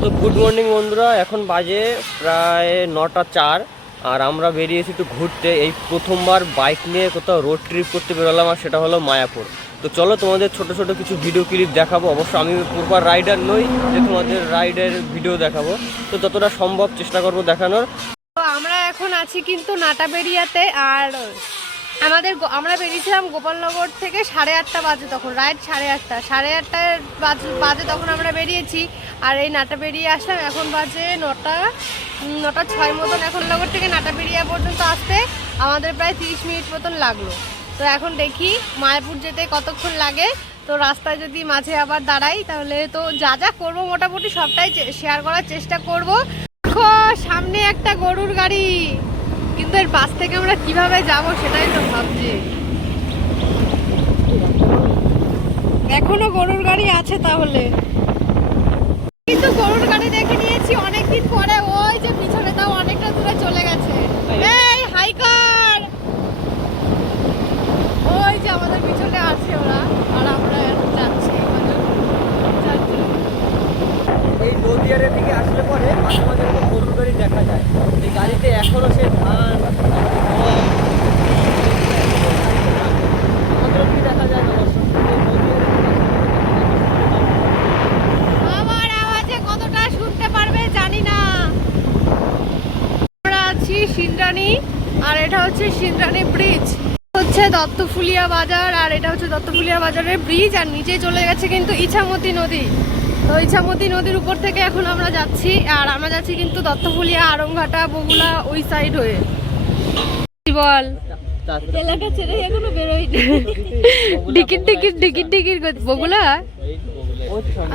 তো good morning বন্ধুরা, এখন বাজে প্রায় 9টা 4 আর আমরা বেরিয়েছি একটু ঘুরতে। এই প্রথমবার বাইক নিয়ে কোথাও রোড ট্রিপ করতে বেরোলাম, আর সেটা হলো মায়াপুর। তো চলো তোমাদের ছোট ছোট কিছু ভিডিও ক্লিপ দেখাবো। অবশ্য আমি প্রপার রাইডার নই যে তোমাদের রাইডের ভিডিও দেখাবো, তো যতটা সম্ভব চেষ্টা করবো দেখানোর। তো আমরা এখন আছি কিন্তু নাটাবেরিয়াতে। আর আমরা বেরিয়েছিলাম গোপালনগর থেকে 8:30 বাজে, তখন রাইড 8:30 বাজে তখন আমরা বেরিয়েছি। আর এই নাটাবেরিয়া আসলাম, এখন বাজে 9টা 6 মতন। এখন নগর থেকে নাটাবেরিয়া পর্যন্ত আসতে আমাদের প্রায় 30 মিনিট মতন লাগলো। তো এখন দেখি মায়াপুর যেতে কতক্ষণ লাগে। তো রাস্তায় যদি মাঝে আবার দাঁড়াই তাহলে তো যা যা করবো মোটামুটি সবটাই শেয়ার করার চেষ্টা করব। দেখো সামনে একটা গরুর গাড়ি, কিন্তু এর পাশ থেকে আমরা কিভাবে যাব সেটাই তো ভাবছি। এখনো গরুর গাড়ি আছে তাহলে, কিন্তু গরুর গাড়ি দেখে নিয়েছি অনেকদিন পরে। ওই যে পিছনে তাও অনেকটা দূরে চলে গেছে। এই হাইকার, ওই যে আমাদের পিছনে আছে ওরা, আর আমরা যাচ্ছি। এই নদীয়ারের দিকে আসলে পরে মাঝে মাঝে গরুর গাড়ি দেখা যায়। এই গাড়িতে এখনো সে ধান দেখা যায় না। আমার আওয়াজে কতটা শুনতে পারবে জানি না। আমরা আছি সিন্দ্রানী, আর এটা হচ্ছে সিন্দ্রানী ব্রিজ। হচ্ছে দত্তফুলিয়া বাজার, আর এটা হচ্ছে দত্তফুলিয়া বাজারের ব্রিজ। আর নিচে চলে গেছে কিন্তু ইছামতি নদী। তো ইছামতি নদীর উপর থেকে এখন আমরা যাচ্ছি। আর আমরা যাচ্ছি কিন্তু দত্তফুলিয়া, আরংঘাটা, বগুলা ওই সাইড হয়ে। বল এলাকা ছেড়ে এখনো বেরোয়নি। টিকিট বগুলা।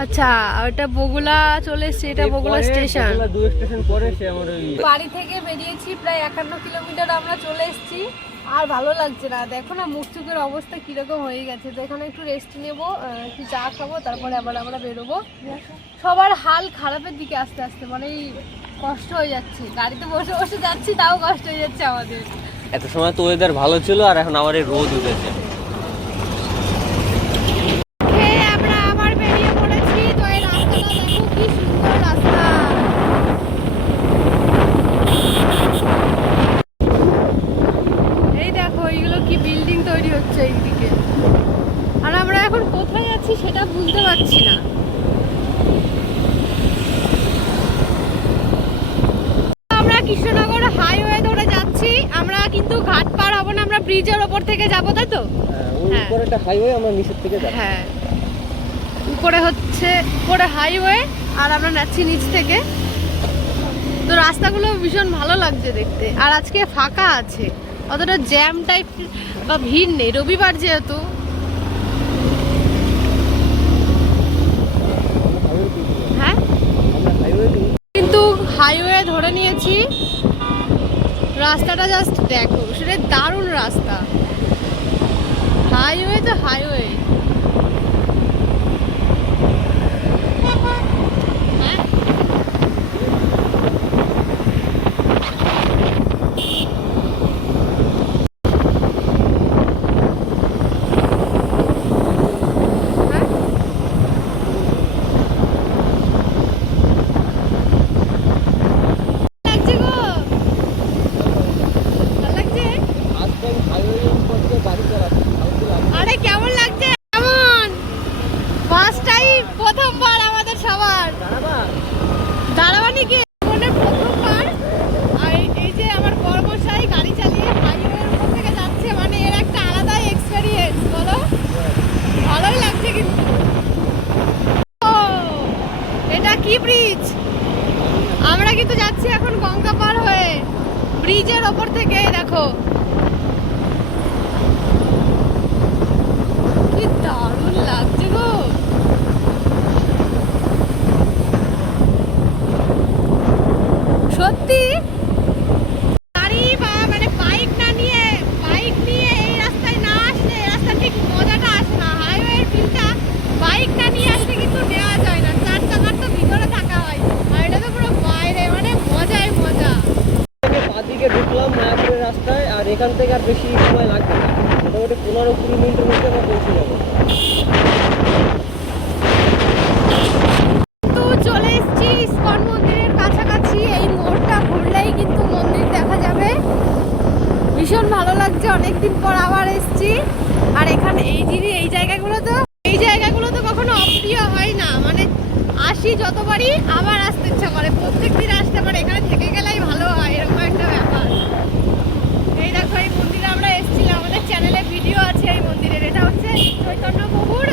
আচ্ছা, ওটা বগুলা চলে এসছে, এটা বগুলা স্টেশন। বাড়ি থেকে বেরিয়েছি প্রায় 51 কিলোমিটার, আমরা চলে এসেছি। আর ভালো লাগছে না, দেখো না মুখ চোখের অবস্থা কিরকম হয়ে গেছে। তো এখানে একটু রেস্ট নেবো, একটু চা খাবো, তারপরে আবার আমরা বেরোবো। সবার হাল খারাপের দিকে আস্তে আস্তে, মানে কষ্ট হয়ে যাচ্ছে। গাড়িতে বসে বসে যাচ্ছি তাও কষ্ট হয়ে যাচ্ছে আমাদের। এত সময় তো ওয়েদার ভালো ছিল, আর এখন আমার এই রোদ উঠেছে। আমরা আবার বেরিয়ে পড়েছি। তো এই রাস্তাটা দেখো কি সুন্দর রাস্তা। এই দেখো এইগুলো কি বিল্ডিং তৈরি হচ্ছে এইদিকে। আর আমরা এখন কোথায় আছি সেটা বুঝতে পারছি না। আমরা কৃষ্ণনগর হাইওয়ে ধরে যাচ্ছি। আমরা কিন্তু ঘাট পার হবো না, আমরা ব্রিজের ওপর থেকে যাবো, তাই তো? উপরে একটা হাইওয়ে, আমরা নিচের থেকে যাচ্ছি। হ্যাঁ, উপরে হাইওয়ে, আর আমরা যাচ্ছি নিচ থেকে। তো রাস্তাগুলো ভীষণ ভালো লাগছে দেখতে। আর আজকে ফাঁকা আছে, অতটা জ্যাম টাইপ বা ভিড় নেই, রবিবার যেহেতু। হ্যাঁ, কিন্তু হাইওয়ে ধরে নিয়েছি। রাস্তাটা জাস্ট দেখো, সেটা দারুণ রাস্তা। হাইওয়ে তো হাইওয়ে। আরে কেমন লাগছে? কেমন ফার্স্ট টাইম, প্রথমবার আমাদের সবার। দাঁড়াবানি কি জীবনের প্রথমবার। আর এই যে আমার কর্মশাই গাড়ি চালিয়ে হাইওয়ের উপর থেকে যাচ্ছে, মানে এর একটা আলাদাই এক্সপেরিয়েন্স। বলো, ভালোই লাগছে কিন্তু। ও, এটা কি ব্রিজ? আমরা কিন্তু যাচ্ছি এখন গঙ্গা পার হয়ে ব্রিজের ওপর থেকে। দেখো কি দারুণ লাগছে গো। সত্যি গাড়ি বা মানে বাইক নিয়ে এই রাস্তায় না আসলে এই রাস্তা ঠিক মজাটা আসে না। হাইওয়ের ফিলটা বাইকটা নিয়ে আসলে কিন্তু নেওয়া যায় না, 4 চাকার তো ভিতরে থাকা হয়। আর এটা তো পুরো বাইরে, মানে মজাই মজা। বাদিকে ঢুকলাম মায়াপুরের রাস্তায়, আর এখান থেকে আর বেশি সময় লাগবে না, মোটামুটি 15-20 মিনিটের মধ্যে আমরা পৌঁছে যাবো। তো চলে এসেছি ইসকন মন্দিরের কাছাকাছি। এই মোড়টা ঘুরলেই কিন্তু মন্দির দেখা যাবে। ভীষণ ভালো লাগছে, অনেকদিন পর আবার এসেছি। আর এখানে এই জায়গাগুলো তো কখনো অপ্রিয় হয় না, মানে আসি যতবারই আবার আসতে ইচ্ছা করে, প্রত্যেকদিন আসতে পারে, এখানে থেকে গেলেই ভালো হয়, এরকম একটা ব্যাপার। এই দেখো এই মন্দিরে আমরা এসেছিলাম, আমাদের চ্যানেলে ভিডিও আছে এই মন্দিরের। এটা হচ্ছে চৈতন্য প্রভুর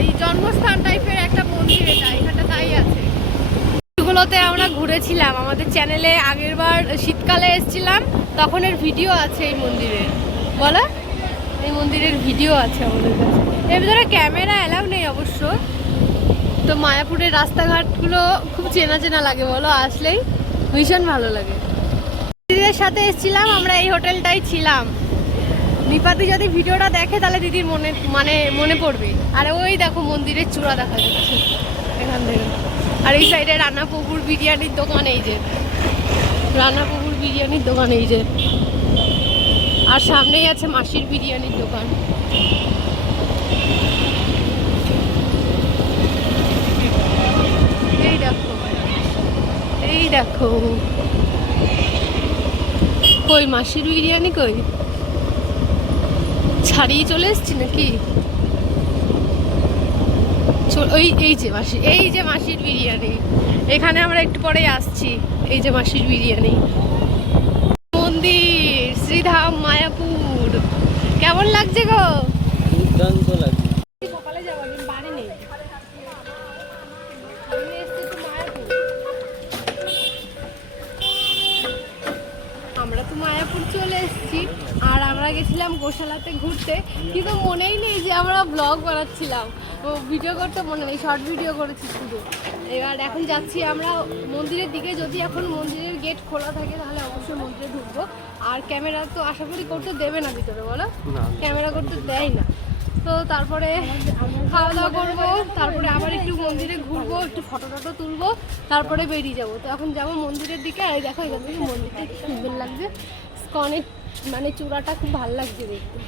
এই জন্মস্থান টাইপের একটা মন্দির, এখানটা তাই আছে। গুলোতে আমরা ঘুরেছিলাম আমাদের চ্যানেলে, আগেরবার শীতকালে এসেছিলাম, তখন এর ভিডিও আছে এই মন্দিরের। বলো, এই মন্দিরের ভিডিও আছে আমাদের কাছে। এর ভিতরে ক্যামেরা অ্যালাউ নেই অবশ্য। তো মায়াপুরের রাস্তাঘাটগুলো খুব চেনা চেনা লাগে, বলো, আসলেই ভীষণ ভালো লাগে। দিদিদের সাথে এসেছিলাম আমরা, এই হোটেলটাই ছিলাম। নিপাতি যদি ভিডিওটা দেখে তাহলে দিদির মনে পড়বে। আর ওই দেখো মন্দিরের চূড়া দেখা যাচ্ছে এখান থেকে। আর এই সাইডে রানা প্রভুর বিরিয়ানির দোকান, এই যে রানা প্রভুর বিরিয়ানির দোকান, এই যে। আর সামনেই আছে মাসির বিরিয়ানির দোকান। এই দেখো কই মাসির বিরিয়ানি, কই ছাড়িয়ে চলে এসছি নাকি? এই যে মাসির বিরিয়ানি, এখানে আমরা একটু পরে আসছি। এই যে মাসির বিরিয়ানি মন্দির, শ্রীধাম মায়াপুর। কেমন লাগছে গো? দুর্দান্ত লাগছে। সকালে যাবো, বাড়ি নেই। আমরা তো মায়াপুর চলে এসেছি, আর আমরা গেছিলাম গোশালাতে ঘুরতে, কিন্তু মনেই নেই যে আমরা ব্লগ বানাচ্ছিলাম। ভিডিও করতে মনে নেই, শর্ট ভিডিও করেছি শুধু। এবার এখন যাচ্ছি আমরা মন্দিরের দিকে। যদি এখন মন্দিরের গেট খোলা থাকে তাহলে অবশ্যই মন্দিরে ঢুকবো। আর ক্যামেরা তো আশা করি করতে দেবে না ভিতরে, বলো, ক্যামেরা করতে দেয় না। তো তারপরে খাওয়া দাওয়া করবো, তারপরে আবার একটু মন্দিরে ঘুরবো, একটু ফটো টটো তুলবো, তারপরে বেরিয়ে যাবো। তো এখন যাবো মন্দিরের দিকে। আর দেখো এখান থেকে মন্দিরটা কি সুন্দর লাগছে, ইসকনের মানে চূড়াটা খুব ভালো লাগছে দেখতে।